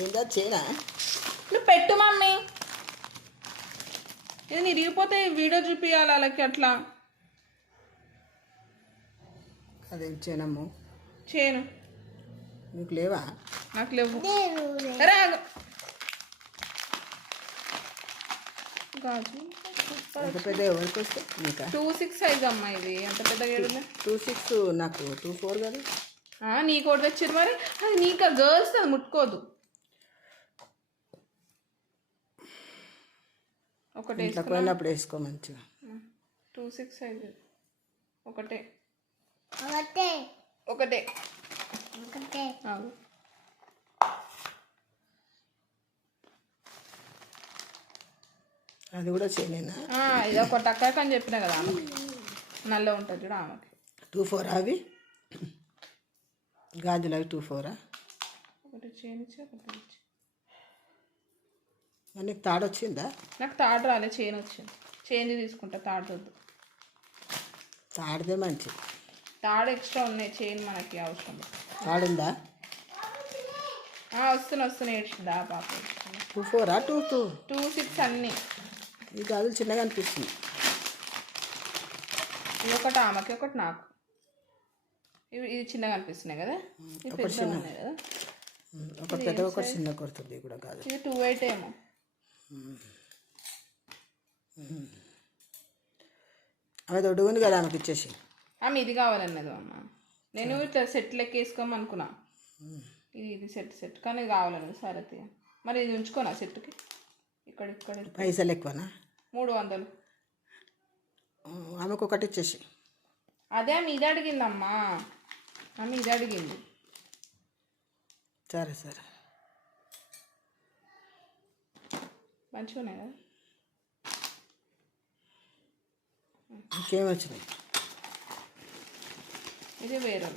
ఏందా చేయనా? నువ్వు పెట్టు మమ్మీ. ఇది ఇరిగిపోతే వీడియో చూపించాలి వాళ్ళకి అట్లా. అదేం చేయనమ్ము. చేయను. నీకు లేవా? నాకు లేవు. రాగు గాజు అంత పెద్ద ఎవరికి వస్తే నీకా? 2-6 సైజ్ అమ్మా ఇది. అంత పెద్దగా ఏడుంది. 2-6 నాకు 2-4 కదా. నీకు ఒకటి తెచ్చారు మరి. అది నీకు గర్ల్స్ అది ముట్టుకోదు. ఒకటి పోయినప్పుడు వేసుకో మంచిగా. 2-6 సైజ్ ఒకటే అది కూడా చేయలేనా? ఇది ఒకటి అక్కడికి అని చెప్పినా కదా ఆమెకి. నల్ల ఉంటుంది చూడ ఆమెకి. 2-4 అవి గాజులు అవి 2-4. ఒకటి చేయనిచ్చి ఒకటి ఇచ్చి. నీకు తాడు వచ్చిందా? నాకు తాడు రాలే, చైన్ వచ్చింది. చైన్ తీసుకుంటా, తాడు వద్దు. తాడితే మంచిది. తాడు ఎక్స్ట్రా ఉన్నాయి, చైన్ మనకి అవసరం. తాడుందా? వస్తున్నాయి. ఏడ్చిందా పాప? 2-4 2-6 అన్నీ. ఈ గాజులు చిన్నగా అనిపిస్తుంది. ఇది ఒకటి ఆమెకి, ఒకటి నాకు. ఇది చిన్నగా అనిపిస్తున్నాయి కదా. ఒకటి చిన్న కదా, ఒకటి పెద్ద ఒకటి చిన్న కొడుతుంది కూడా కాదు. ఇది 2-8 ఏమో. అవి దొడ్డుగుంది కదా ఆమెకి ఇచ్చేసి. ఆమె ఇది కావాలన్నది అమ్మ. నేను ఇట్లా సెట్ లెక్క వేసుకోమనుకున్నా. ఇది సెట్ కానీ ఇది కావాలన్నది. సరే మరి ఇది ఉంచుకోనా సెట్కి? ఇక్కడ పైసలు ఎక్కువనా? 300. ఆమెకు ఒకటి ఇచ్చేసి. అదే ఆమె ఇది అడిగిందమ్మా. ఆమె ఇది అడిగింది. సరే మంచిగా ఉన్నాయి కదా. ఇంకేం వచ్చినాయి? ఇది వేరే